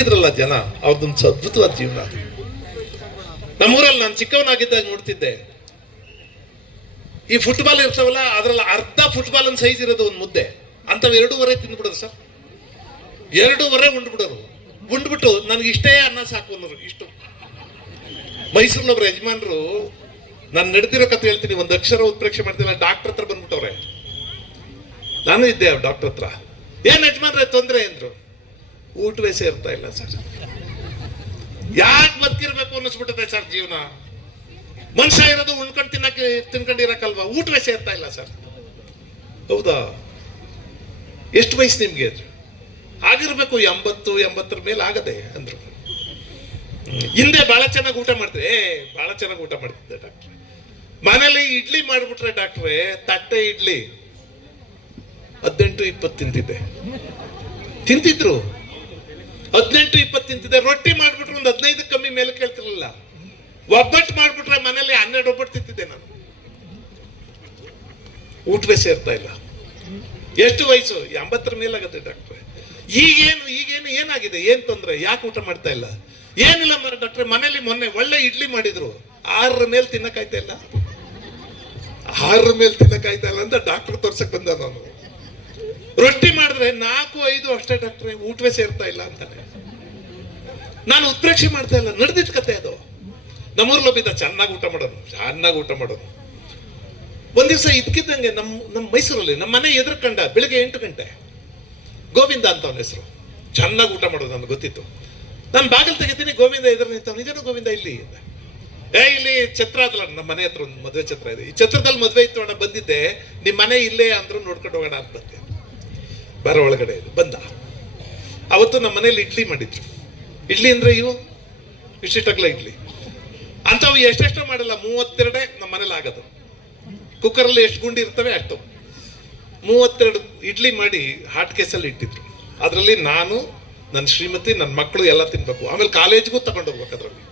ಬದುಕಿದ್ರಲ್ಲ ಜನ, ಅವ್ರದ್ದೊಂದು ಅದ್ಭುತವಾದ ಜೀವನ. ನಮ್ಮೂರಲ್ಲಿ ನಾನು ಚಿಕ್ಕವನಾಗಿದ್ದಾಗ ನೋಡ್ತಿದ್ದೆ, ಈ ಫುಟ್ಬಾಲ್ ಇರ್ತಾವಲ್ಲ, ಅದ್ರಲ್ಲಿ ಅರ್ಧ ಫುಟ್ಬಾಲ್ ಅನ್ನು ಸೈಜ್ ಇರೋದು ಒಂದು ಮುದ್ದೆ ಅಂತವ್ 2.5 ತಿಂದ್ಬಿಡೋದು ಸರ್. 2.5 ಉಂಡ್ಬಿಡೋರು. ಉಂಡ್ಬಿಟ್ಟು ನನಗೆ ಇಷ್ಟೇ ಅನ್ನ ಸಾಕು ಅನ್ನೋರು. ಇಷ್ಟು ಮೈಸೂರಲ್ಲಿ ಒಬ್ರು ಯಜಮಾನ್ರು, ನಾನು ನಡೆದಿರೋ ಕಥೆ ಹೇಳ್ತೀನಿ, ಒಂದು ಅಕ್ಷರ ಉತ್ಪ್ರೇಕ್ಷೆ ಮಾಡ್ತಿಲ್ಲ, ಡಾಕ್ಟರ್ ಹತ್ರ ಬಂದ್ಬಿಟ್ಟವ್ರೆ. ನಾನು ಇದ್ದೆ ಡಾಕ್ಟರ್ ಹತ್ರ. ಏನ್ ಯಜಮಾನ್ರೆ ತೊಂದ್ರೆ ಅಂದ್ರು. ಊಟವೇ ಸೇರ್ತಾ ಇಲ್ಲ ಸರ್. ಯಾಕೆ ಬದುಕಿರ್ಬೇಕು ಅನ್ನಿಸ್ಬಿಟ್ಟದೆ ಸರ್ ಜೀವನ. ಮನುಷ್ಯ ಇರೋದು ಉಣ್ಕೊಂಡು ತಿನ್ಕೊಂಡಿರಕ್ಕಲ್ವಾ, ಊಟವೇ ಸೇರ್ತಾ ಇಲ್ಲ ಸರ್. ಹೌದಾ, ಎಷ್ಟು ವಯಸ್ಸು ನಿಮ್ಗೆ ಅಂದ್ರು. ಆಗಿರ್ಬೇಕು 80 ಮೇಲೆ ಆಗದೆ ಅಂದ್ರು. ಹಿಂದೆ ಬಹಳ ಚೆನ್ನಾಗಿ ಊಟ ಮಾಡ್ತಾರೆ, ಬಹಳ ಚೆನ್ನಾಗಿ ಊಟ ಮಾಡ್ತಿದ್ದೆ ಡಾಕ್ಟ್ರೆ. ಮನೇಲಿ ಇಡ್ಲಿ ಮಾಡ್ಬಿಟ್ರೆ ಡಾಕ್ಟ್ರೆ, ತಟ್ಟೆ ಇಡ್ಲಿ 18-20 ತಿಂತಿದ್ರು. 18-20 ತಿಂತಿದ್ದೆ. ರೊಟ್ಟಿ ಮಾಡ್ಬಿಟ್ರೆ ಒಂದು 15 ಕಮ್ಮಿ ಮೇಲೆ ಕೇಳ್ತಿರ್ಲಿಲ್ಲ. ಒಬ್ಬಟ್ಟು ಮಾಡ್ಬಿಟ್ರೆ ಮನೇಲಿ 12 ಒಬ್ಬಟ್ಟು ತಿಂತಿದ್ದೆ ನಾನು. ಊಟವೇ ಸೇರ್ತಾ ಇಲ್ಲ. ಎಷ್ಟು ವಯಸ್ಸು? 80 ಮೇಲಾಗತ್ತೆ ಡಾಕ್ಟ್ರೆ. ಈಗೇನು ಏನಾಗಿದೆ? ಏನ್ ತೊಂದ್ರೆ? ಯಾಕೆ ಊಟ ಮಾಡ್ತಾ ಇಲ್ಲ? ಏನಿಲ್ಲ ಡಾಕ್ಟ್ರೆ, ಮನೇಲಿ ಮೊನ್ನೆ ಒಳ್ಳೆ ಇಡ್ಲಿ ಮಾಡಿದ್ರು, 6 ಮೇಲೆ ತಿನ್ನಕ್ಕಾಯ್ತಾ ಇಲ್ಲ. 6 ಮೇಲೆ ತಿನ್ನಕ್ಕಾಯ್ತಾ ಇಲ್ಲ ಅಂತ ಡಾಕ್ಟರ್ ತೋರ್ಸಕ್ ಬಂದ ನಾನು. ರೊಟ್ಟಿ ಮಾಡಿದ್ರೆ 4-5 ಅಷ್ಟೇ ಡಾಕ್ಟ್ರೆ, ಊಟವೇ ಸೇರ್ತಾ ಇಲ್ಲ ಅಂತಾನೆ. ನಾನು ಉತ್ಪ್ರೇಕ್ಷೆ ಮಾಡ್ತಾ ಇಲ್ಲ, ನಡೆದಿದ್ದ ಕತೆ ಅದು. ನಮ್ಮೂರ್ಲೊಬ್ಬಿದ್ದ, ಚೆನ್ನಾಗಿ ಊಟ ಮಾಡೋನು. ಒಂದ್ ದಿವಸ ಇದ್ಕಿದ್ದಂಗೆ ನಮ್ಮ ಮೈಸೂರಲ್ಲಿ ನಮ್ಮ ಮನೆ ಎದುರ್ಕಂಡ, ಬೆಳಿಗ್ಗೆ 8 ಗಂಟೆ, ಗೋವಿಂದ ಅಂತ ಅವನ ಹೆಸರು. ಚೆನ್ನಾಗಿ ಊಟ ಮಾಡೋದು ನನ್ಗೆ ಗೊತ್ತಿತ್ತು. ನಾನು ಬಾಗಿಲು ತೆಗಿತೀನಿ, ಗೋವಿಂದ ಎದುರು ನಿಂತವನು. ಇದೇನು ಗೋವಿಂದ ಇಲ್ಲಿ? ಇಲ್ಲಿ ಛತ್ರ ಅದಲ್ಲ, ನಮ್ಮ ಮನೆ ಹತ್ರ ಒಂದು ಮದುವೆ ಛತ್ರ ಇದೆ. ಈ ಛತ್ರದಲ್ಲಿ ಮದುವೆ ಇತ್ತು ಅಣ್ಣ, ಬಂದಿದ್ದೆ. ನಿಮ್ ಮನೆ ಇಲ್ಲೇ ಅಂದ್ರು, ನೋಡ್ಕೊಂಡು ಹೋಗೋಣ ಅಂತ ಬಂದೆ. ಬರೋ ಒಳಗಡೆ ಬಂದ. ಅವತ್ತು ನಮ್ಮ ಮನೇಲಿ ಇಡ್ಲಿ ಮಾಡಿದ್ರು. ಇಡ್ಲಿ ಅಂದ್ರೆ ಇವು ಇಷ್ಟಿಷ್ಟಗ್ಲ ಇಡ್ಲಿ ಅಂತವು ಎಷ್ಟೆಷ್ಟೋ ಮಾಡಲ್ಲ, 32 ನಮ್ಮ ಮನೇಲಿ ಆಗೋದು. ಕುಕ್ಕರಲ್ಲಿ ಎಷ್ಟು ಗುಂಡಿ ಇರ್ತವೆ ಅಷ್ಟು. 32 ಇಡ್ಲಿ ಮಾಡಿ ಹಾಟ್ ಕೇಸಲ್ಲಿ ಇಟ್ಟಿದ್ರು. ಅದರಲ್ಲಿ ನಾನು, ನನ್ನ ಶ್ರೀಮತಿ, ನನ್ನ ಮಕ್ಕಳು ಎಲ್ಲ ತಿನ್ಬೇಕು. ಆಮೇಲೆ ಕಾಲೇಜ್ಗೂ ತಗೊಂಡು ಹೋಗ್ಬೇಕು. ಅದ್ರಲ್ಲಿ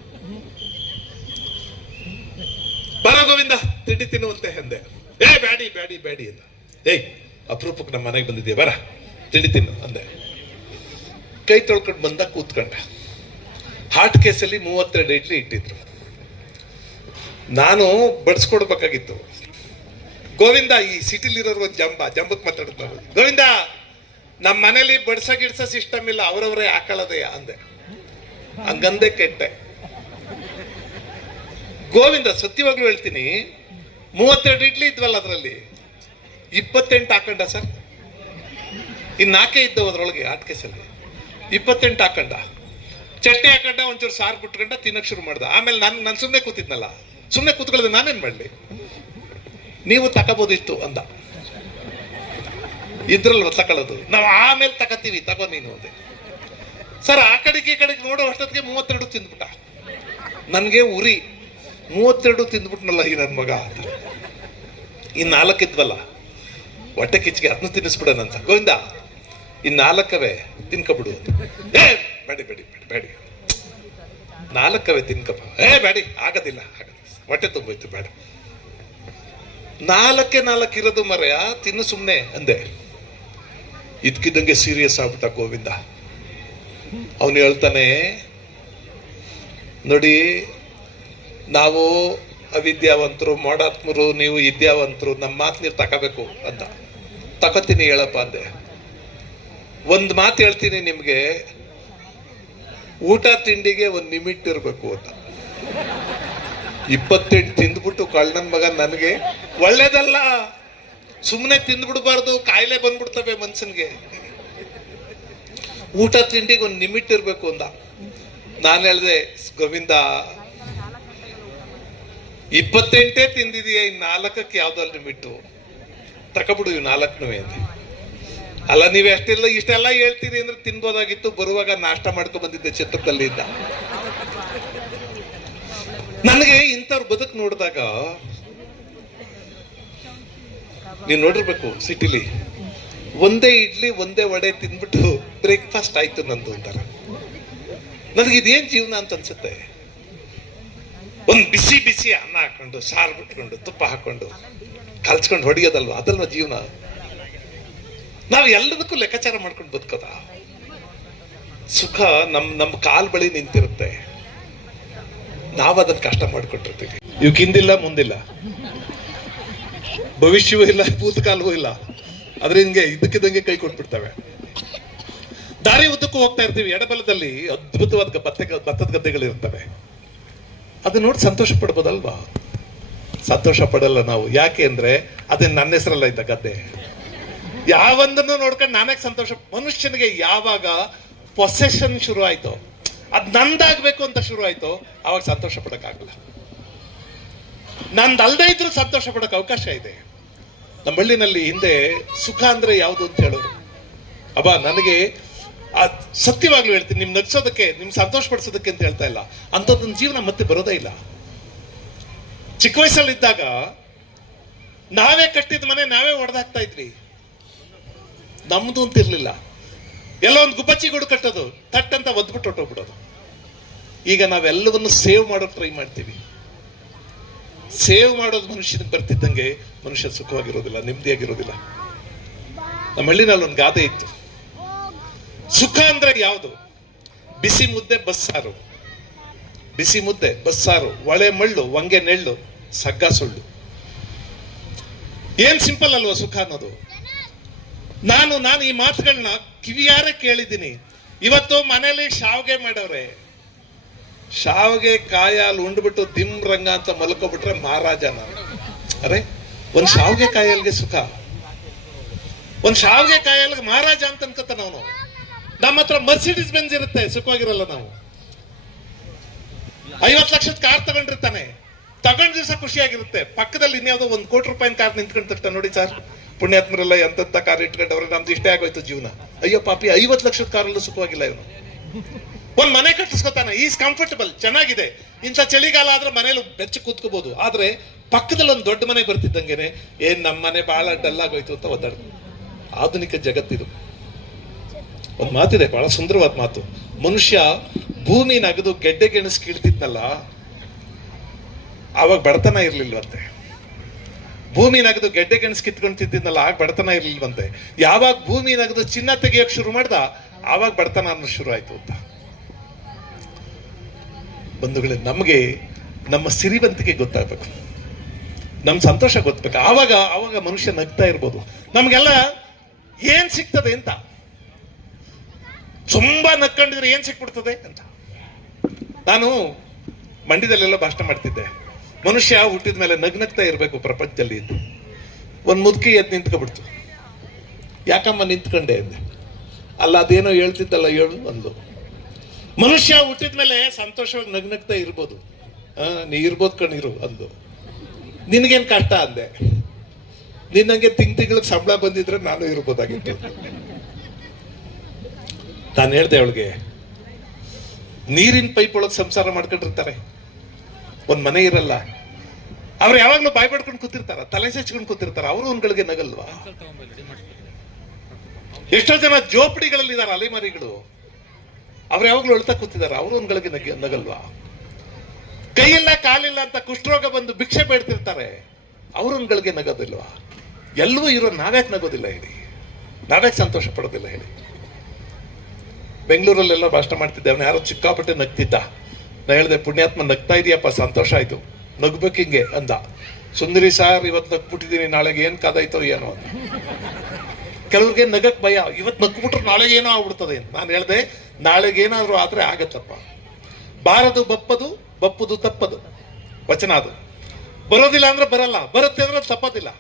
ಬರ ಗೋವಿಂದ ತಿಂಡಿ ತಿನ್ನುವಂತೆ ಅಂದೆ. ಬ್ಯಾಡಿ ಅಂದ. ಅಪರೂಪಕ್ಕೆ ನಮ್ಮ ಮನೆಗೆ ಬಂದಿದ್ದೆ, ಬರ ತಿಂಡಿ ತಿನ್ನು ಅಂದೆ. ಕೈ ತೊಳ್ಕೊಂಡು ಬಂದ, ಕೂತ್ಕೊಂಡ. ಹಾಟ್ ಕೇಸಲ್ಲಿ 32 ಇಡ್ಲಿ ಇಟ್ಟಿದ್ರು. ನಾನು ಬಡಿಸ್ಕೊಡ್ಬೇಕಾಗಿತ್ತು. ಗೋವಿಂದ, ಈ ಸಿಟಿಲಿರೋರು ಒಂದು ಜಂಬಕ್ಕೆ ಮಾತಾಡುತ್ತ, ಗೋವಿಂದ ನಮ್ಮ ಮನೇಲಿ ಬಡ್ಸ ಸಿಸ್ಟಮ್ ಇಲ್ಲ, ಅವರವರೇ ಹಾಕೊಳ್ಳೋದೇ ಅಂದೆ. ಹಂಗಂದೆ ಕೆಟ್ಟೆ. ಗೋವಿಂದ ಸತ್ಯವಾಗ್ಲೂ ಹೇಳ್ತೀನಿ, 32 ಇಡ್ಲಿ ಇದ್ವಲ್ಲ, ಅದರಲ್ಲಿ 28 ಹಾಕೊಂಡ ಸರ್. ಇನ್ನು 4 ಇದ್ದವು ಅದ್ರೊಳಗೆ ಹಾಟ್ ಕೇಸಲ್ಲಿ. 28 ಹಾಕೊಂಡ. ಚಟ್ನಿ ಹಾಕೊಂಡ, ಒಂಚೂರು ಸಾರು ಬಿಟ್ಕೊಂಡ, ತಿನ್ನಕ್ ಶುರು ಮಾಡ್ದ. ಆಮೇಲೆ ನಾನು ಸುಮ್ಮನೆ ಕೂತಿದ್ನಲ್ಲ, ಸುಮ್ಮನೆ ಕೂತ್ಕೊಳ್ಳೋದು ನಾನೇನ್ ಮಾಡ್ಲಿ, ನೀವು ತಗೋಬೋದಿತ್ತು ಅಂದ. ಇದ್ರಲ್ಲಿ ತಕೊಳ್ಳೋದು ನಾವು ಆಮೇಲೆ ತಗೋತೀವಿ, ತಗೋ ನೀನು ಅಂದೆ. ಸರ್ ಆ ಕಡೆಗೆ ಈ ಕಡೆಗೆ ನೋಡೋ ಅಷ್ಟೊತ್ತಿಗೆ 32 ತಿಂದ್ಬಿಟ್ಟ. ನನ್ಗೆ ಉರಿ, 32 ತಿಂದ್ಬಿಟ್ನಲ್ಲ ಈ ನನ್ನ ಮಗ ಅಂತ. ಇನ್ 4 ಇದ್ವಲ್ಲ, ಹೊಟ್ಟೆ ಕಿಚ್ಚಿಗೆ ಅದನ್ನ ತಿನ್ನಿಸ್ಬಿಡೋಣಂತ. ಗೋವಿಂದ, ಇನ್ 4 ತಿನ್ಕೊಬಿಡು. ಬೇಡಿ 4 ತಿನ್ಕಪ್ಪ. ಬೇಡಿ, ಆಗೋದಿಲ್ಲ, ಹೊಟ್ಟೆ ತುಂಬೋಯ್ತು, ಬೇಡ. 4 ಇರೋದು ಮರೆಯ, ತಿನ್ನು ಸುಮ್ನೆ ಅಂದೆ. ಇದ್ಕಿದ್ದಂಗೆ ಸೀರಿಯಸ್ ಆಗ್ಬಿಟ್ಟ ಗೋವಿಂದ. ಅವನು ಹೇಳ್ತಾನೆ, ನೋಡಿ ನಾವು ಅವಿದ್ಯಾವಂತರು, ಮಾಡಾತ್ಮರು, ನೀವು ವಿದ್ಯಾವಂತರು, ನಮ್ಮ ಮಾತು ನೀವು ತಗೋಬೇಕು ಅಂತ. ತಗೋತೀನಿ ಹೇಳಪ್ಪ ಅಂದೆ. ಒಂದು ಮಾತು ಹೇಳ್ತೀನಿ ನಿಮ್ಗೆ, ಊಟ ತಿಂಡಿಗೆ ಒಂದು ಲಿಮಿಟ್ ಇರಬೇಕು ಅಂತ. 28 ತಿಂದ್ಬಿಟ್ಟು ಕಳ್ಳನ ಮಗ ನನಗೆ ಒಳ್ಳೇದಲ್ಲ. ಸುಮ್ಮನೆ ತಿಂದ್ಬಿಡ್ಬಾರ್ದು, ಕಾಯಿಲೆ ಬಂದ್ಬಿಡ್ತವೆ ಮನ್ಸನ್ಗೆ. ಊಟ ತಿಂಡಿಗೆ ಒಂದು ಲಿಮಿಟ್ ಇರ್ಬೇಕು ಅಂದ. ನಾನು ಹೇಳ್ದೆ, ಗೋವಿಂದ 28 ತಿಂದಿದೀಯ, ಇನ್ 4 ಯಾವ್ದೋ ಲಿಮಿಟ್ಟು, ತಕೊಬಿಡು ಇವ್ 4 ಅಂದೆ. ಅಲ್ಲ, ನೀವ್ ಇಷ್ಟೆಲ್ಲ ಹೇಳ್ತೀರಿ ಅಂದ್ರೆ ತಿನ್ಬೋದಾಗಿತ್ತು. ಬರುವಾಗ ನಾಷ್ಟ ಮಾಡ್ಕೊ ಬಂದಿದ್ದೆ ಛತ್ರದಲ್ಲಿಂದ. ನನಗೆ ಇಂಥವ್ರ ಬದುಕು ನೋಡಿದಾಗ, ನೀವು ನೋಡಿರ್ಬೇಕು, ಸಿಟಿಲಿ ಒಂದೇ ಇಡ್ಲಿ ಒಂದೇ ವಡೆ ತಿಂದ್ಬಿಟ್ಟು ಬ್ರೇಕ್ಫಾಸ್ಟ್ ಆಯ್ತು ನಂದು ಅಂತಾರ. ನನಗಿದೇನ್ ಜೀವನ ಅಂತ ಅನ್ಸುತ್ತೆ. ಒಂದು ಬಿಸಿ ಅನ್ನ ಹಾಕೊಂಡು, ಸಾರು ಬಿಟ್ಕೊಂಡು, ತುಪ್ಪ ಹಾಕೊಂಡು ಕಲ್ಸ್ಕೊಂಡು ಹೊಡಿಯೋದಲ್ವ, ಅದಲ್ವ ಜೀವನ. ನಾವು ಎಲ್ಲದಕ್ಕೂ ಲೆಕ್ಕಾಚಾರ ಮಾಡ್ಕೊಂಡು ಬದುಕೋದ. ಸುಖ ನಮ್ಮ ಕಾಲ್ ಬಳಿ ನಿಂತಿರುತ್ತೆ, ನಾವು ಅದನ್ನ ಕಷ್ಟ ಮಾಡ್ಕೊಟ್ಟಿರ್ತೀವಿ. ಇವಕ್ಕೆ ಹಿಂದಿಲ್ಲ ಮುಂದಿಲ್ಲ, ಭವಿಷ್ಯವೂ ಇಲ್ಲ, ಭೂತಕಾಲವೂ ಇಲ್ಲ. ಅದ್ರ ಹಿಂಗೆ ಇದ್ದಕ್ಕಿದ್ದಂಗೆ ಕೈ ಕೊಟ್ಬಿಡ್ತವೆ. ದಾರಿ ಉದ್ದಕ್ಕೂ ಹೋಗ್ತಾ ಇರ್ತೀವಿ, ಎಡಬಲದಲ್ಲಿ ಅದ್ಭುತವಾದ ಭತ್ತದ ಗದ್ದೆಗಳಿರ್ತವೆ. ಅದನ್ನ ನೋಡಿ ಸಂತೋಷ ಪಡ್ಬೋದಲ್ವಾ? ಸಂತೋಷ ಪಡಲ್ಲ ನಾವು. ಯಾಕೆ ಅಂದ್ರೆ ಅದೇ ನನ್ನ ಹೆಸರಲ್ಲ ಇದ್ದ ಗದ್ದೆ. ಯಾವೊಂದನ್ನು ನೋಡ್ಕೊಂಡು ನಾನೇ ಸಂತೋಷ. ಮನುಷ್ಯನಿಗೆ ಯಾವಾಗ ಪೊಸೆಷನ್ ಶುರು ಆಯ್ತೋ, ಅದ್ ನಂದಾಗ್ಬೇಕು ಅಂತ ಶುರು ಆಯ್ತೋ, ಅವಾಗ ಸಂತೋಷ ಪಡಕ್ಕಾಗಲ್ಲ. ನಂದಲ್ದೇ ಇದ್ರೂ ಸಂತೋಷ ಪಡೋಕೆ ಅವಕಾಶ ಇದೆ. ನಮ್ಮ ಹಳ್ಳಿನಲ್ಲಿ ಹಿಂದೆ ಸುಖ ಅಂದ್ರೆ ಯಾವುದು ಅಂತ ಹೇಳೋರು. ಅಬ್ಬಾ, ನನಗೆ ಸತ್ಯವಾಗ್ಲೂ ಹೇಳ್ತೀನಿ, ನಿಮ್ ನಗ್ಸೋದಕ್ಕೆ, ನಿಮ್ ಸಂತೋಷ ಪಡಿಸೋದಕ್ಕೆ ಅಂತ ಹೇಳ್ತಾ ಇಲ್ಲ, ಅಂಥದ್ದೊಂದು ಜೀವನ ಮತ್ತೆ ಬರೋದೇ ಇಲ್ಲ. ಚಿಕ್ಕ ವಯಸ್ಸಲ್ಲಿದ್ದಾಗ ನಾವೇ ಕಟ್ಟಿದ ಮನೆ ನಾವೇ ಒಡೆದಾಕ್ತಾ ಇದ್ವಿ. ನಮ್ದು ಅಂತ ಇರ್ಲಿಲ್ಲ. ಎಲ್ಲ ಒಂದು ಗುಬ್ಬಚ್ಚಿ ಗೂಡು ಕಟ್ಟೋದು, ತಟ್ ಅಂತ ಒದ್ಬಿಟ್ಟು ಹೊಟ್ಟೋಗ್ಬಿಡೋದು. ಈಗ ನಾವೆಲ್ಲವನ್ನು ಸೇವ್ ಮಾಡೋಕೆ ಟ್ರೈ ಮಾಡ್ತೀವಿ. ಸೇವ್ ಮಾಡೋದು ಮನುಷ್ಯನಿಗೆ ಬರ್ತಿದ್ದಂಗೆ ಮನುಷ್ಯ ಸುಖವಾಗಿರೋದಿಲ್ಲ, ನೆಮ್ಮದಿಯಾಗಿರೋದಿಲ್ಲ. ನಮ್ಮ ಹಳ್ಳಿನಲ್ಲಿ ಒಂದು ಗಾದೆ ಇತ್ತು. ಸುಖ ಅಂದ್ರೆ ಯಾವುದು? ಬಿಸಿ ಮುದ್ದೆ ಬಸ್ಸಾರು, ಬಿಸಿ ಮುದ್ದೆ ಬಸ್ಸಾರು, ಒಳೆ ಮಳ್ಳು, ವಂಗೆ ನೆಳ್ಳು, ಸಗ್ಗ ಸುಳ್ಳು. ಏನ್ ಸಿಂಪಲ್ ಅಲ್ವಾ ಸುಖ ಅನ್ನೋದು? ನಾನು ಈ ಮಾತುಗಳನ್ನ ಕಿವಿಯಾರೆ ಕೇಳಿದ್ದೀನಿ. ಇವತ್ತು ಮನೇಲಿ ಶಾವ್ಗೆ ಮಾಡವ್ರೆ, ಶಾವ್ಗೆ ಕಾಯಲ್ಲಿ ಉಂಡ್ಬಿಟ್ಟು ದಿಮ್ ರಂಗ ಅಂತ ಮಲ್ಕೊಬಿಟ್ರೆ ಮಹಾರಾಜ ನಾನು. ಅರೆ, ಒಂದ್ ಶಾವ್ಗೆ ಕಾಯಲ್ಗೆ ಸುಖ, ಒಂದ್ ಶಾವ್ಗೆ ಕಾಯಲ್ಗೆ ಮಹಾರಾಜ ಅಂತ ಅನ್ಕೋತಾನ ಅವನು. ನಮ್ಮ ಹತ್ರ ಮರ್ಸಿಡೀಸ್ ಬೆಂಜ್ ಇರುತ್ತೆ, ಸುಖವಾಗಿರಲ್ಲ ನಾವು. 50 ಲಕ್ಷದ ಕಾರ್ ತಗೊಂಡಿರ್ತಾನೆ, ತಗೊಂಡ್ ದಿವಸ ಖುಷಿಯಾಗಿರುತ್ತೆ. ಪಕ್ಕದಲ್ಲಿ ಇನ್ಯಾವುದೋ 1 ಕೋಟಿ ರೂಪಾಯಿನ ಕಾರ್ ನಿಂತ್ಕೊಂಡಿರ್ತಾನೆ. ನೋಡಿ ಸರ್, ಪುಣ್ಯಾತ್ಮರೆಲ್ಲ ಎಂತ ಕಾರ್ ಇಟ್ಕೊಂಡವ್ರೆ, ನಮ್ದು ಇಷ್ಟೇ ಆಗೋಯ್ತು ಜೀವನ. ಅಯ್ಯೋ ಪಾಪಿ, 50 ಲಕ್ಷದ ಕಾರಲ್ಲೂ ಸುಖವಾಗಿಲ್ಲ ಇವನು. ಒಂದ್ ಮನೆ ಕಟ್ಟಿಸ್ಕೊತಾನೆ, ಈಸ್ ಕಂಫರ್ಟಬಲ್, ಚೆನ್ನಾಗಿದೆ. ಇಂಥ ಚಳಿಗಾಲ ಆದ್ರೆ ಮನೇಲಿ ಬೆಚ್ಚ ಕೂತ್ಕೋಬಹುದು. ಆದ್ರೆ ಪಕ್ಕದಲ್ಲಿ ಒಂದು ದೊಡ್ಡ ಮನೆ ಬರ್ತಿದ್ದಂಗೆನೆ ಏನ್ ನಮ್ಮ ಮನೆ ಬಹಳ ಡಲ್ ಆಗೋಯ್ತು ಅಂತ ಒದ್ದಾಡ್ದು. ಆಧುನಿಕ ಜಗತ್ತಿದು. ಒಂದು ಮಾತಿದೆ, ಬಹಳ ಸುಂದರವಾದ ಮಾತು. ಮನುಷ್ಯ ಭೂಮಿ ನಗದು ಗೆಡ್ಡೆ ಗೆಣಸು ಕೀಳ್ತಿದ್ನಲ್ಲ, ಆವಾಗ ಬಡತನ ಇರ್ಲಿಲ್ವಂತೆ. ಭೂಮಿ ನಗದು ಗೆಡ್ಡೆ ಗೆಣಸು ಕಿತ್ಕೊಂಡ್ತಿದ್ನಲ್ಲ, ಆಗ ಬಡತನ ಇರ್ಲಿಲ್ವಂತೆ. ಯಾವಾಗ ಭೂಮಿ ನಗದು ಚಿನ್ನ ತೆಗಿಯೋಕೆ ಶುರು ಮಾಡ್ದ, ಆವಾಗ ಬಡತನ ಅನ್ನೋ ಶುರು ಆಯ್ತು ಅಂತ. ಬಂಧುಗಳೇ, ನಮಗೆ ನಮ್ಮ ಸಿರಿವಂತಿಕೆ ಗೊತ್ತಾಗಬೇಕು, ನಮ್ ಸಂತೋಷ ಗೊತ್ತಬೇಕು. ಆವಾಗ ಮನುಷ್ಯ ನಗ್ತಾ ಇರ್ಬೋದು. ನಮ್ಗೆಲ್ಲ ಏನ್ ಸಿಗ್ತದೆ ಅಂತ, ತುಂಬಾ ನಕ್ಕೊಂಡಿದ್ರೆ ಏನ್ ಸಿಕ್ಬಿಡ್ತದೆ ಅಂತ. ನಾನು ಮಂಡ್ಯದಲ್ಲೆಲ್ಲ ಭಾಷಣ ಮಾಡ್ತಿದ್ದೆ. ಮನುಷ್ಯ ಹುಟ್ಟಿದ ಮೇಲೆ ನಗ್ನಗ್ತಾ ಇರಬೇಕು ಪ್ರಪಂಚದಲ್ಲಿ ಇದ್ದು. ಒಂದ್ ಮುದುಕಿ ಎದ್ದು ನಿಂತ್ಕೊಬಿಡ್ತು. ಯಾಕಮ್ಮ ನಿಂತ್ಕೊಂಡೆ ಅಂದೆ. ಅಲ್ಲ, ಅದೇನೋ ಹೇಳ್ತಿದ್ದಲ್ಲ, ಹೇಳು ಅಂದು. ಮನುಷ್ಯ ಹುಟ್ಟಿದ ಮೇಲೆ ಸಂತೋಷವಾಗಿ ನಗ್ನಗ್ತಾ ಇರ್ಬೋದು. ನೀ ಇರ್ಬೋದು ಕಣಿರು ಅಂದು. ನಿನ್ಗೇನ್ ಕಷ್ಟ ಅಂದೆ. ನಿನ್ನಂಗೆ ತಿಂಗಳಿಗೆ ಸಂಬಳ ಬಂದಿದ್ರೆ ನಾನು ಇರ್ಬೋದಾಗಿತ್ತು. ನಾನು ಹೇಳ್ದೆ ಅವಳಿಗೆ, ನೀರಿನ ಪೈಪ್ ಒಳಗೆ ಸಂಸಾರ ಮಾಡ್ಕೊಂಡಿರ್ತಾರೆ, ಒಂದ್ ಮನೆ ಇರಲ್ಲ. ಅವ್ರು ಯಾವಾಗ್ಲೂ ಬಾಯ್ ಪಡ್ಕೊಂಡು ಕೂತಿರ್ತಾರ, ತಲೆ ಸೆಚ್ಕೊಂಡು ಕೂತಿರ್ತಾರ. ಅವರು ಒಂದ್ಗಳಿಗೆ ನಗಲ್ವಾ? ಎಷ್ಟೋ ಜನ ಜೋಪಡಿಗಳಲ್ಲಿ ಇದಾರೆ, ಅಲೆಮಾರಿಗಳು. ಅವ್ರು ಯಾವಾಗ್ಲೂ ಅಳ್ತಾ ಕೂತಿದಾರ, ಅವರು ಒಂದ್ಗಳಿಗೆ ನಗಲ್ವಾ? ಕೈಯಿಲ್ಲ ಕಾಲಿಲ್ಲ ಅಂತ ಕುಷ್ಠರೋಗ ಬಂದು ಭಿಕ್ಷೆ ಬೇಡ್ತಿರ್ತಾರೆ, ಅವ್ರ ಒಂದ್ಗಳಿಗೆ ನಗೋದಿಲ್ವಾ? ಎಲ್ಲವೂ ಇರೋ ನಾವ್ಯಾಕೆ ನಗೋದಿಲ್ಲ ಹೇಳಿ? ನಾವ್ಯಾಕೆ ಸಂತೋಷ ಪಡೋದಿಲ್ಲ ಹೇಳಿ? ಬೆಂಗಳೂರಲ್ಲೆಲ್ಲ ಭಾಷಣ ಮಾಡ್ತಿದ್ದೆ. ಅವನು ಯಾರೋ ಚಿಕ್ಕಾಪಟ್ಟೆ ನಗ್ತಿದ್ದ. ನಾ ಹೇಳಿದೆ, ಪುಣ್ಯಾತ್ಮ ನಗ್ತಾ ಇದೆಯಪ್ಪ, ಸಂತೋಷ ಆಯ್ತು, ನಗ್ಬೇಕು ಹಿಂಗೆ ಅಂದ. ಸುಂದರಿ ಸಾರ್, ಇವತ್ತು ನಗ್ಬಿಟ್ಟಿದ್ದೀನಿ, ನಾಳೆಗೆ ಏನ್ ಕದಾಯ್ತೋ ಏನೋ ಅಂತ. ಕೆಲವ್ರಿಗೆ ನಗಕ್ ಭಯ, ಇವತ್ತು ನಗ್ಬಿಟ್ರೆ ನಾಳೆಗೆ ಏನೋ ಆಗ್ಬಿಡ್ತದೆ ಅಂತ. ನಾನು ಹೇಳ್ದೆ, ನಾಳೆಗೆ ಏನಾದ್ರು ಆದ್ರೆ ಆಗತ್ತಪ್ಪ. ಬಾರದು ಬಪ್ಪದು, ಬಪ್ಪುದು ತಪ್ಪದು ವಚನ ಅದು. ಬರೋದಿಲ್ಲ ಅಂದ್ರೆ ಬರಲ್ಲ, ಬರುತ್ತೆ ಅಂದ್ರೆ ತಪ್ಪೋದಿಲ್ಲ.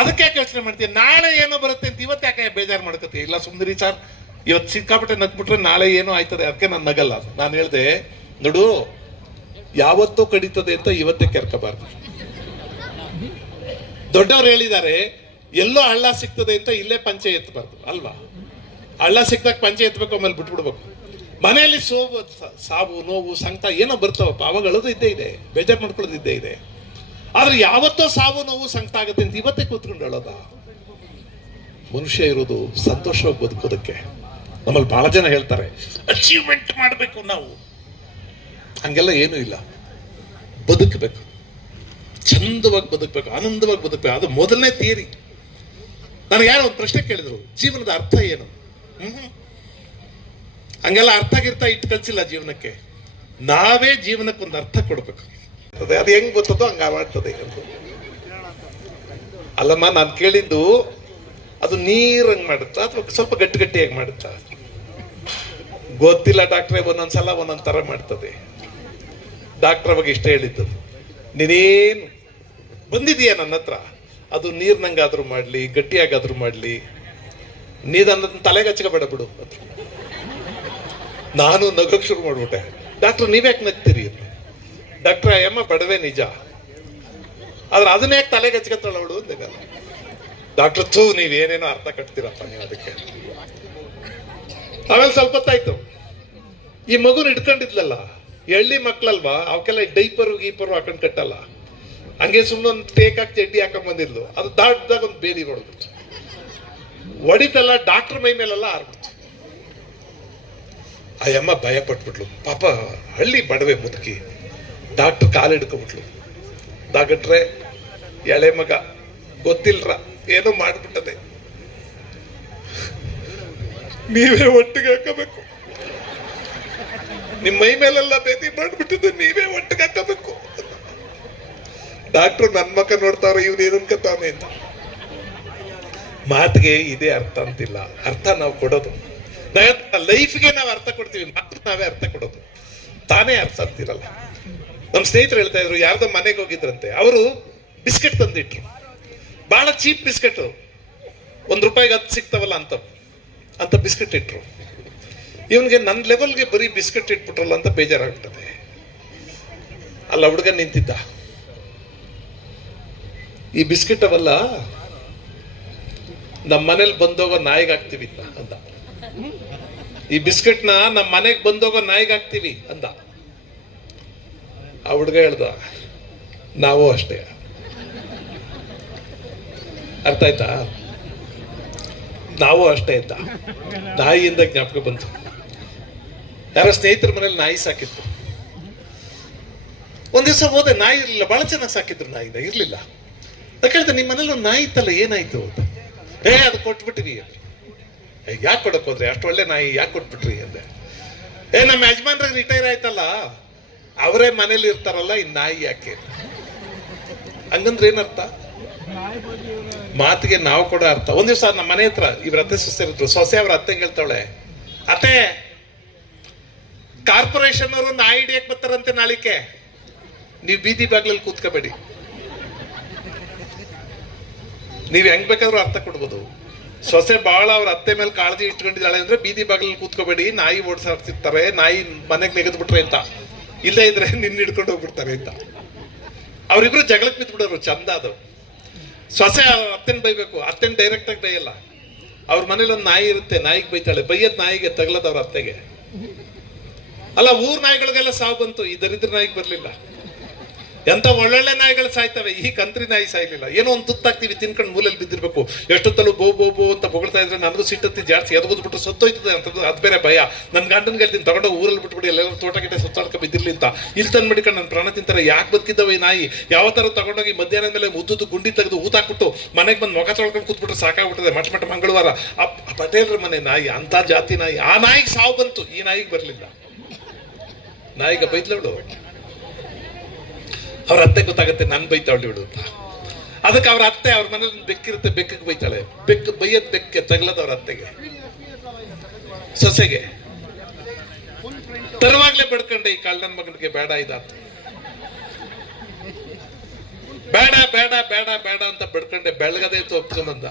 ಅದಕ್ಕೆ ಯಾಕೆ ಯೋಚನೆ ಮಾಡ್ತೀಯ? ನಾಳೆ ಏನೋ ಬರುತ್ತೆ ಅಂತ ಇವತ್ತು ಯಾಕೆ ಬೇಜಾರು ಮಾಡ್ಕೊತೀಯ? ಇಲ್ಲ ಸುಂದರಿ ಸಾರ್, ಇವತ್ತು ಸಿಕ್ಕಾಪಟ್ಟೆ ನಗ್ಬಿಟ್ರೆ ನಾಳೆ ಏನೋ ಆಯ್ತದೆ, ಅದಕ್ಕೆ ನಾನು ನಗಲ್ಲ. ನಾನು ಹೇಳ್ದೆ, ನೋಡು, ಯಾವತ್ತೋ ಕಡಿತದೆ ಅಂತ ಇವತ್ತೇ ಕೆರ್ಕಬಾರ್ದು. ದೊಡ್ಡವ್ರು ಹೇಳಿದ್ದಾರೆ, ಎಲ್ಲೋ ಹಳ್ಳ ಸಿಗ್ತದೆ ಅಂತ ಇಲ್ಲೇ ಪಂಚೆ ಎತ್ತಬಾರ್ದು ಅಲ್ವಾ? ಹಳ್ಳ ಸಿಕ್ದಾಗ ಪಂಚೆ ಎತ್ತಬೇಕು, ಆಮೇಲೆ ಬಿಟ್ಬಿಡ್ಬೇಕು. ಮನೆಯಲ್ಲಿ ಸಾವು ನೋವು ಸಂಕಟ ಏನೋ ಬರ್ತಾವಪ್ಪ, ಅವಾಗ ಅಳೋದು ಇದ್ದೇ ಇದೆ, ಬೇಜಾರು ಮಾಡ್ಕೊಳ್ಳೋದು ಇದ್ದೇ ಇದೆ. ಆದ್ರೆ ಯಾವತ್ತೋ ಸಾವು ನೋವು ಸಂಕಟ ಆಗುತ್ತೆ ಅಂತ ಇವತ್ತೇ ಕೂತ್ಕೊಂಡು ಅಳೋದ? ಮನುಷ್ಯ ಇರೋದು ಸಂತೋಷವಾಗಿ ಬದುಕೋದಕ್ಕೆ. ನಮ್ಮಲ್ಲಿ ಬಹಳ ಜನ ಹೇಳ್ತಾರೆ ಅಚೀವ್ಮೆಂಟ್ ಮಾಡಬೇಕು ನಾವು. ಹಂಗೆಲ್ಲ ಏನೂ ಇಲ್ಲ. ಬದುಕಬೇಕು, ಚಂದವಾಗಿ ಬದುಕಬೇಕು, ಆನಂದವಾಗಿ ಬದುಕಬೇಕು. ಅದು ಮೊದಲನೇ ಥಿಯರಿ. ನನಗೆ ಯಾರೋ ಒಂದು ಪ್ರಶ್ನೆ ಕೇಳಿದ್ರು, ಜೀವನದ ಅರ್ಥ ಏನು? ಹಂಗೆಲ್ಲ ಅರ್ಥ ಗಿರ್ಥ ಇಟ್ಟು ಕಲ್ಸಿಲ್ಲ ಜೀವನಕ್ಕೆ. ನಾವೇ ಜೀವನಕ್ಕೊಂದು ಅರ್ಥ ಕೊಡ್ಬೇಕು. ಅದು ಹೆಂಗ್ ಗೊತ್ತದೋ ಹಂಗ ಮಾಡ್ತದೆ. ಅಲ್ಲಮ್ಮ, ನಾನು ಕೇಳಿದ್ದು ಅದು ನೀರಂಗ್ ಮಾಡುತ್ತಾ ಅಥವಾ ಸ್ವಲ್ಪ ಗಟ್ಟಿ ಗಟ್ಟಿಯಾಗಿ ಮಾಡುತ್ತಾ ಗೊತ್ತಿಲ್ಲ ಡಾಕ್ಟ್ರೆ. ಒಂದೊಂದ್ಸಲ ಒಂದೊಂದ್ ತರ ಮಾಡ್ತದೆ. ಡಾಕ್ಟರ್ ಬಗ್ಗೆ ಇಷ್ಟ ಹೇಳಿದ್ದು, ನೀನೇನು ಬಂದಿದೀಯ ನನ್ನ ಹತ್ರ, ಅದು ನೀರ್ನಂಗಾದ್ರೂ ಮಾಡ್ಲಿ ಗಟ್ಟಿಯಾಗಾದ್ರೂ ಮಾಡ್ಲಿ, ನೀದನ್ನ ತಲೆಗೆ ಹಚ್ಕೋಬೇಡ ಬಿಡು. ನಾನು ನಗಕ್ ಶುರು ಮಾಡ್ಬಿಟ್ಟೆ. ಡಾಕ್ಟರ್ ನೀವ್ಯಾಕೆ ನಗ್ತೀರಿ? ಡಾಕ್ಟ್ರ ಅಮ್ಮ ಬಡವೆ ನಿಜ, ಆದ್ರೆ ಅದನ್ನ ಯಾಕೆ ತಲೆಗೆ ಹಚ್ಕೊತಾಳ ಅವಳು ಅಂದೆ ನಾನು. ಡಾಕ್ಟರ್ ನೀವೇನೇನೋ ಅರ್ಥ ಕಟ್ತೀರಪ್ಪ ನೀವು ಅದಕ್ಕೆ. ಆಮೇಲೆ ಸ್ವಲ್ಪ ಹೊತ್ತಾಯ್ತು, ಈ ಮಗುನ ಇಟ್ಕೊಂಡಿದ್ಲಲ್ಲ, ಎಳ್ಳಿ ಮಕ್ಳಲ್ವಾ, ಅವಕ್ಕೆಲ್ಲ ಡೈಪರು ಗೀಪರು ಹಾಕೊಂಡ್ ಕಟ್ಟಲ್ಲ, ಹಂಗೆ ಸುಮ್ಮನೆ ಒಂದು ಟೇಕ್ ಹಾಕಿ ಚಡ್ಡಿ ಹಾಕೊಂಡ್ ಬಂದಿದ್ಲು. ಅದು ದಾಟ್ದಾಗ ಒಂದು ಬೇದಿ ಹೊಡೆದ್ಬಿಟ್ಟು ಹೊಡಿತಲ್ಲ, ಡಾಕ್ಟರ್ ಮೈ ಮೇಲೆಲ್ಲ ಆರ್ಬಿಡ್ತು. ಆ ಅಮ್ಮ ಭಯ ಪಟ್ಬಿಟ್ಲು. ಪಾಪ ಹಳ್ಳಿ ಬಡವೆ ಮುದುಕಿ. ಡಾಕ್ಟರ್ ಕಾಲು ಹಿಡ್ಕೊಬಿಟ್ಲು. ಡಾಕ್ಟ್ರೆ ಎಳೆ ಮಗ ಗೊತ್ತಿಲ್ರ, ಏನೋ ಮಾಡ್ಬಿಟ್ಟದೆ, ನೀವೇ ಒಟ್ಟಿಗೆ ಹಾಕಬೇಕು, ನಿಮ್ಮ ಮೈ ಮೇಲೆಲ್ಲ ಬೇದಿ ಮಾಡ್ಬಿಟ್ಟದೆ, ನೀವೇ ಒಟ್ಟಿಗೆ ಹಾಕಬೇಕು. ಡಾಕ್ಟ್ರು ನನ್ ಮಕ್ಕ ನೋಡ್ತಾರ, ಇವ್ರು ಏನನ್ಕತಾನೆ ಅಂತ. ಮಾತಿಗೆ ಇದೇ ಅರ್ಥ ಅಂತಿಲ್ಲ, ಅರ್ಥ ನಾವು ಕೊಡೋದು. ಲೈಫ್ಗೆ ನಾವು ಅರ್ಥ ಕೊಡ್ತೀವಿ, ಮಾತ್ರ ನಾವೇ ಅರ್ಥ ಕೊಡೋದು, ತಾನೇ ಅರ್ಥ ಅಂತಿರಲ್ಲ. ನಮ್ಮ ಸ್ನೇಹಿತರು ಹೇಳ್ತಾ ಇದ್ರು, ಯಾರ್ದೋ ಮನೆಗೆ ಹೋಗಿದ್ರಂತೆ, ಅವರು ಬಿಸ್ಕೆಟ್ ತಂದಿಟ್ರು, ಬಹಳ ಚೀಪ್ ಬಿಸ್ಕೆಟ್, ₹1 10 ಸಿಗ್ತಾವಲ್ಲ ಅಂತ ಬಿಸ್ಕೆಟ್ ಇಟ್ರು. ಇವನ್ಗೆ ನನ್ನ ಲೆವೆಲ್ಗೆ ಬರೀ ಬಿಸ್ಕೆಟ್ ಇಟ್ಬಿಟ್ರಲ್ಲ ಅಂತ ಬೇಜಾರಾಗ್ತದೆ. ಅಲ್ಲ ಹುಡುಗ ನಿಂತಿದ್ದ, ಈ ಬಿಸ್ಕೆಟ್ ಅವಲ್ಲ ನಮ್ಮ ಮನೇಲಿ ಬಂದೋಗೋ ನಾಯಿಗೆ ಹಾಕ್ತಿವಿ ಅಂದ. ಈ ಬಿಸ್ಕೆಟ್ನ ನಮ್ಮ ಮನೆಗೆ ಬಂದೋಗೋ ನಾಯಿಗೆ ಹಾಕ್ತಿವಿ ಅಂದ. ಆ ಹುಡುಗ ಹೇಳ್ದ, ನಾವು ಅಷ್ಟೇ. ಅರ್ಥ ಆಯ್ತಾ? ನಾವು ಅಷ್ಟೇ ಇದ್ದ. ನಾಯಿಯಿಂದ ಜ್ಞಾಪಕ ಬಂತು. ಯಾರೋ ಸ್ನೇಹಿತರ ಮನೇಲಿ ನಾಯಿ ಸಾಕಿತ್ತು. ಒಂದ್ ದಿವಸ ಹೋದೆ, ನಾಯಿ ಇರ್ಲಿಲ್ಲ, ಬಹಳ ಚೆನ್ನಾಗಿ ಸಾಕಿದ್ರು ನಾಯಿನ, ಇರ್ಲಿಲ್ಲ. ಕೇಳ್ದೆ, ನಿಮ್ಮ ಮನೇಲಿ ಒಂದು ನಾಯಿ ಇತ್ತಲ್ಲ, ಏನಾಯ್ತು ಅಂತ. ಅದು ಕೊಟ್ಬಿಟ್ಟಿವಿ. ಯಾಕೆ ಕೊಡಕ್ ಹೋದ್ರೆ, ಅಷ್ಟು ಒಳ್ಳೆ ನಾಯಿ ಯಾಕೆ ಕೊಟ್ಬಿಟ್ರಿ ಅಂದೆ. ನಮ್ಮ ಯಜಮಾನ್ರಾಗ ರಿಟೈರ್ ಆಯ್ತಲ್ಲ, ಅವರೇ ಮನೇಲಿ ಇರ್ತಾರಲ್ಲ, ಈ ನಾಯಿ ಯಾಕೆ? ಹಂಗಂದ್ರೆ ಏನರ್ಥ? ಮಾತಿಗೆ ನಾವು ಕೂಡ ಅರ್ಥ. ಒಂದ್ ದಿವಸ ನಮ್ಮ ಮನೆ ಹತ್ರ ಇವ್ರ ಅತ್ತೆ ಸೊಸೆರಿದ್ರು. ಸೊಸೆ ಅವ್ರ ಅತ್ತೆಗೆ ಹೇಳ್ತಾವಳೆ, ಅತ್ತೆ ಕಾರ್ಪೊರೇಷನ್ ಅವರು ನಾಯಿ ಹಿಡಿಯಕ್ ಬರ್ತಾರಂತೆ ನಾಳಿಕೆ, ನೀವು ಬೀದಿ ಬಾಗ್ಲಲ್ಲಿ ಕೂತ್ಕೋಬೇಡಿ. ನೀವ್ ಹೆಂಗ್ ಬೇಕಾದ್ರೂ ಅರ್ಥ ಕೊಡ್ಬೋದು. ಸೊಸೆ ಬಹಳ ಅವ್ರ ಅತ್ತೆ ಮೇಲೆ ಕಾಳಜಿ ಇಟ್ಕೊಂಡಿದ್ದಾಳೆ ಅಂದ್ರೆ ಬೀದಿ ಬಾಗ್ಲಲ್ಲಿ ಕೂತ್ಕೋಬೇಡಿ, ನಾಯಿ ಓಡಿಸಾಡ್ತಿರ್ತಾರೆ, ನಾಯಿ ಮನೆಗೆ ನೆಗೆದ್ ಬಿಟ್ರೆ ಅಂತ, ಇಲ್ಲೇ ಇದ್ರೆ ನಿನ್ನ ಹಿಡ್ಕೊಂಡು ಹೋಗ್ಬಿಡ್ತಾರೆ ಅಂತ. ಅವ್ರಿಬ್ರು ಜಗಳಕ್ಕೆ ಬಿದ್ಬಿಡೋರು. ಚಂದ ಅದು. ಸೊಸೆ ಅತ್ತೆನ್ ಬೈಬೇಕು, ಅತ್ತೆನ್ ಡೈರೆಕ್ಟ್ ಆಗಿ ಬೈಯಲ್ಲ. ಅವ್ರ ಮನೇಲಿ ಒಂದು ನಾಯಿ ಇರುತ್ತೆ, ನಾಯಿಗೆ ಬೈತಾಳೆ, ಬೈಯದ್ ನಾಯಿಗೆ ತಗಲದ ಅವ್ರ ಅತ್ತೆಗೆ. ಅಲ್ಲ, ಊರ್ ನಾಯಿಗಳಿಗೆಲ್ಲ ಸಾವು ಬಂತು, ಈ ದರಿದ್ರ ನಾಯಿಗೆ ಬರ್ಲಿಲ್ಲ. ಎಂತ ಒಳ್ಳೊಳ್ಳೆ ನಾಯಿಗಳು ಸಾಯ್ತವೆ, ಈ ಕಂತ್ರಿ ನಾಯಿ ಸಾಯ್ಲಿಲ್ಲ. ಏನೋ ಒಂದು ತುತ್ತಾಗ್ತಿವಿ, ತಿನ್ಕೊಂಡು ಮೂಲೆಯಲ್ಲಿ ಬಿದ್ದಿರ್ಬೇಕು. ಎಷ್ಟೊತ್ತಲ್ಲೂ ಬೋ ಬೋ ಬೋ ಅಂತ ಬೊಗಳ್ತಾ ಇದ್ರೆ ನನಗೂ ಸಿಟ್ಟತ್ತಿ ಜಾಸ್ತಿ, ಎದಗೋದ್ಬಿಟ್ಟು ಸತ್ತೋಯ್ತದೆ ಅಂತದ್ದು, ಅದು ಬೇರೆ ಭಯ. ನನ್ನ ಗಂಡನ್ಗೆ ಹೇಳ್ತೀನಿ, ತಗೊಂಡೋಗಿ ಊರಲ್ಲಿ ಬಿಟ್ಬಿಡಿ, ಎಲ್ಲರೂ ತೋಟ ಗಿಟ ಸುತ್ತಾಡ್ಕ ಬಿದ್ದಿರ್ಲಿ ಅಂತ. ಇಲ್ಲಿ ತಂದು ಮಡಿಕೊಂಡು ನನ್ನ ಪ್ರಾಣ ತಿಂತಾರೆ. ಯಾಕೆ ಬದುಕಿದ್ದವ ಈ ನಾಯಿ? ಯಾವ ತರ ತಗೊಂಡೋಗಿ ಮಧ್ಯಾಹ್ನದ ಮೇಲೆ ಮುದ್ದು ಗುಂಡಿ ತೆಗೆದು ಊತಾಕ್ಬಿಟ್ಟು ಮನೆಗೆ ಬಂದು ಮೊಗ ತೊಳ್ಕೊಂಡು ಕೂತ್ಬಿಟ್ರೆ ಸಾಕಾಗ್ಬಿಟ್ಟದೆ. ಮಟ್ಟ ಮಂಗಳವಾರ ಪಟೇಲ್ರ ಮನೆ ನಾಯಿ, ಅಂತ ಜಾತಿ ನಾಯಿ. ಆ ನಾಯಿಗೆ ಸಾವು ಬಂತು, ಈ ನಾಯಿಗೆ ಬರ್ಲಿಲ್ಲ. ನಾಯಿಗ ಬೈದ್ಲವಳು. ಅವ್ರ ಅತ್ತೆ ಗೊತ್ತಾಗತ್ತೆ ನನ್ ಬೈತಾವಳಿ ಬಿಡು ಅಂತ. ಅದಕ್ಕೆ ಅವ್ರ ಅತ್ತೆ ಅವ್ರ ಮನೇಲಿ ಬೆಕ್ಕಿರುತ್ತೆ, ಬೆಕ್ಕಕ್ಕೆ ಬೈತಾಳೆ. ಬೈಯದ್ ಬೆಕ್ಕೆ ತಗಲದ ಅವ್ರ ಅತ್ತೆಗೆ, ಸೊಸೆಗೆ. ತರುವಾಗ್ಲೇ ಬಡ್ಕೊಂಡೆ, ಈ ಕಳ್ಳನ ಮಗನಿಗೆ ಬೇಡ ಇದಾತ, ಬೇಡ ಬೇಡ ಬೇಡ ಬೇಡ ಅಂತ ಬಡ್ಕೊಂಡೆ. ಬೆಳಗದೆ ಒಪ್ಕೊಂಬಂದ.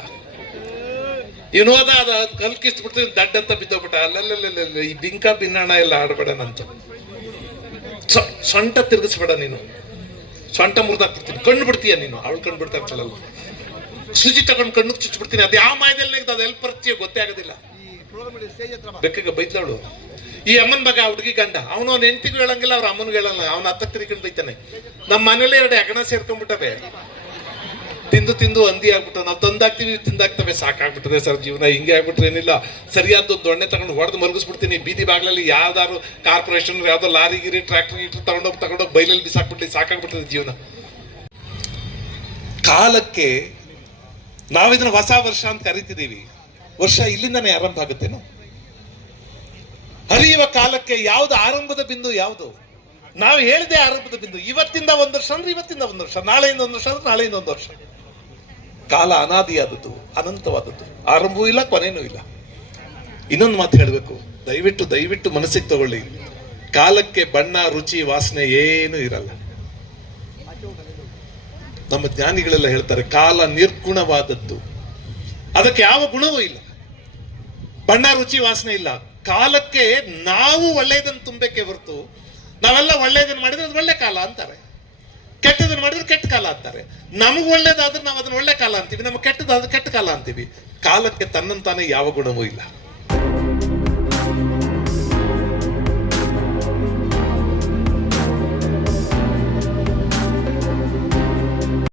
ಇವನೋದ ಅದ ಕಲ್ಕಿಸ್ಬಿಡ್ತೀನಿ, ದಡ್ಡ ಅಂತ ಬಿದ್ದೋಗ್ಬಿಟ್ಟ. ಅಲ್ಲಲ್ಲ, ಈ ಬಿಂಕ ಭಿನ್ನಣ ಎಲ್ಲ ಆಡ್ಬೇಡನಂತ. ಸೊಂಟ ತಿರುಗಿಸ್ಬೇಡ ನೀನು, ಸೊಂಟ ಮುರಿದಾಕ್ಬಿಡ್ತೀನಿ, ಕಣ್ಣು ಬಿಡ್ತೀಯ ನೀನು. ಅವಳು ಕಣ್ಣು ಬಿಡ್ತಾ ಇರ್ತಾಳಲ್ಲ, ಸುಜಿ ತಗೊಂಡು ಕಣ್ಣು ಚುಚ್ಚಿಬಿಡ್ತೀನಿ. ಅದು ಯಾವ ಮಾಯದಲ್ಲಿ ಅದು ಎಲ್ಲಿ ಬರ್ತೀಯ ಗೊತ್ತೇ ಆಗೋದಿಲ್ಲ. ಬೆಕ್ಕಗೆ ಬೈದ್ಲವಳು. ಈ ಅಮ್ಮನ ಮಗ ಹುಡುಗಿ ಗಂಡ, ಅವನು ಹೆಂಡತಿಗೂ ಹೇಳಂಗಿಲ್ಲ, ಅವ್ರ ಅಮ್ಮನಿಗೆ ಹೇಳಲ್ಲ. ಅವನ ಹತ್ತ ತಿರ್ಕೊಂಡು ಬೈತಾನೆ. ನಮ್ಮ ಮನೇಲಿ 2 ಹೆಗಣ ಸೇರ್ಕೊಂಡ್ಬಿಟ್ಟವೆ. ತಿಂದು ತಿಂದು ಹಂದಿ ಆಗ್ಬಿಟ್ಟು ನಾವು ತಂದಾಕ್ತಿವಿ, ತಿಂದಾಕ್ತವೆ. ಸಾಕಾಗ್ಬಿಟ್ಟದೆ ಸರ್ ಜೀವನ. ಹಿಂಗೆ ಆಗ್ಬಿಟ್ರೆ ಏನಿಲ್ಲ, ಸರಿಯಾದೊಂದು ದೊಣ್ಣೆ ತಗೊಂಡು ಹೊಡೆದು ಮಲಗಿಸ್ಬಿಡ್ತೀನಿ. ಬೀದಿ ಬಾಗ್ಲಲ್ಲಿ ಯಾವ್ದಾದ್ರು ಕಾರ್ಪೊರೇಷನ್ ಯಾವ್ದೋ ಲಾರಿ ಗಿರಿ ಟ್ರ್ಯಾಕ್ಟರ್ ಗೀಟ್ರ್ ತಗೊಂಡೋಗಿ ಬೈಲಲ್ಲಿ ಬಿಸಾಕ್ಬಿಟ್ಲಿ. ಸಾಕಾಗ್ಬಿಟ್ಟದೆ ಜೀವನ. ಕಾಲಕ್ಕೆ ನಾವಿದನ್ನ ಹೊಸ ವರ್ಷ ಅಂತ ಕರಿತಿದ್ದೀವಿ. ವರ್ಷ ಇಲ್ಲಿಂದಾನೇ ಆರಂಭ ಆಗುತ್ತೇನೋ. ಹರಿಯುವ ಕಾಲಕ್ಕೆ ಯಾವ್ದು ಆರಂಭದ ಬಿಂದು ಯಾವುದು? ನಾವು ಹೇಳಿದೆ ಆರಂಭದ ಬಿಂದು. ಇವತ್ತಿಂದ ಒಂದು ವರ್ಷ ಅಂದ್ರೆ ಇವತ್ತಿಂದ ಒಂದು ವರ್ಷ, ನಾಳೆಯಿಂದ ಒಂದು ವರ್ಷ ಅಂದ್ರೆ ನಾಳೆಯಿಂದ ಒಂದು ವರ್ಷ. ಕಾಲ ಅನಾದಿಯಾದದ್ದು, ಅನಂತವಾದದ್ದು, ಆರಂಭವೂ ಇಲ್ಲ ಕೊನೆಯೂ ಇಲ್ಲ. ಇನ್ನೊಂದು ಮಾತು ಹೇಳಬೇಕು, ದಯವಿಟ್ಟು ಮನಸ್ಸಿಗೆ ತಗೊಳ್ಳಿ. ಕಾಲಕ್ಕೆ ಬಣ್ಣ, ರುಚಿ, ವಾಸನೆ ಏನು ಇರಲ್ಲ. ನಮ್ಮ ಜ್ಞಾನಿಗಳೆಲ್ಲ ಹೇಳ್ತಾರೆ ಕಾಲ ನಿರ್ಗುಣವಾದದ್ದು, ಅದಕ್ಕೆ ಯಾವ ಗುಣವೂ ಇಲ್ಲ. ಬಣ್ಣ, ರುಚಿ, ವಾಸನೆ ಇಲ್ಲ. ಕಾಲಕ್ಕೆ ನಾವು ಒಳ್ಳೆಯದನ್ನು ತುಂಬಕ್ಕೆ ಹೊರತು, ನಾವೆಲ್ಲ ಒಳ್ಳೆಯದನ್ನು ಮಾಡಿದ್ರೆ ಅದು ಒಳ್ಳೆ ಕಾಲ ಅಂತಾರೆ, ಕೆಟ್ಟದನ್ನು ಮಾಡಿದ್ರೆ ಕೆಟ್ಟ ಕಾಲ ಅಂತಾರೆ. ನಮಗೆ ಒಳ್ಳೇದಾದ್ರೆ ನಾವು ಅದನ್ನ ಒಳ್ಳೆ ಕಾಲ ಅಂತೀವಿ, ನಮಗೆ ಕೆಟ್ಟದಾದ್ರೆ ಕೆಟ್ಟ ಕಾಲ ಅಂತೀವಿ. ಕಾಲಕ್ಕೆ ತನ್ನಂತಾನೆ ಯಾವ ಗುಣವೂ ಇಲ್ಲ.